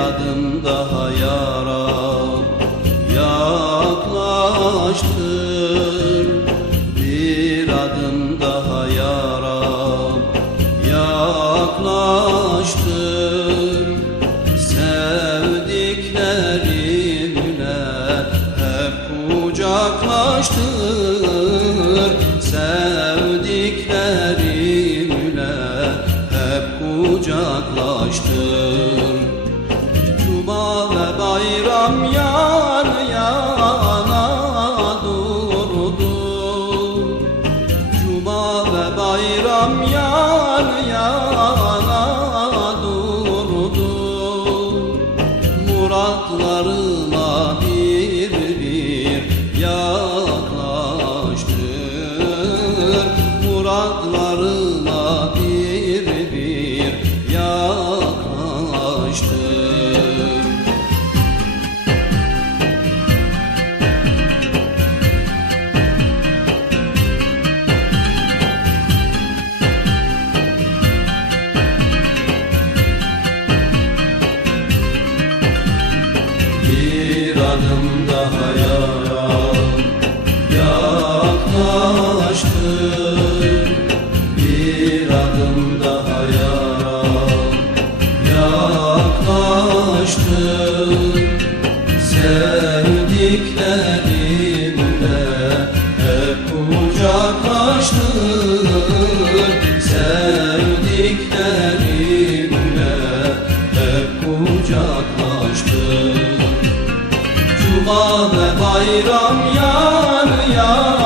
Adım daha ya Rab yaklaştır. Bir adım daha ya Rab yaklaştır. Sevdiklerimle hep kucaklaştır. Sevdiklerimle bayram yan yana durdu. Cuma ve bayram yan yana durdu. Muratlarıma bir bir yaklaştır. Muratlarıma Bir adım daha ya Rab yaklaştır Bir adım daha ya Rab yaklaştır Sevdiklerimle. Hep kucaklaştır Sevdiklerimle. Hep kucaklaştır Ve bayram yan yana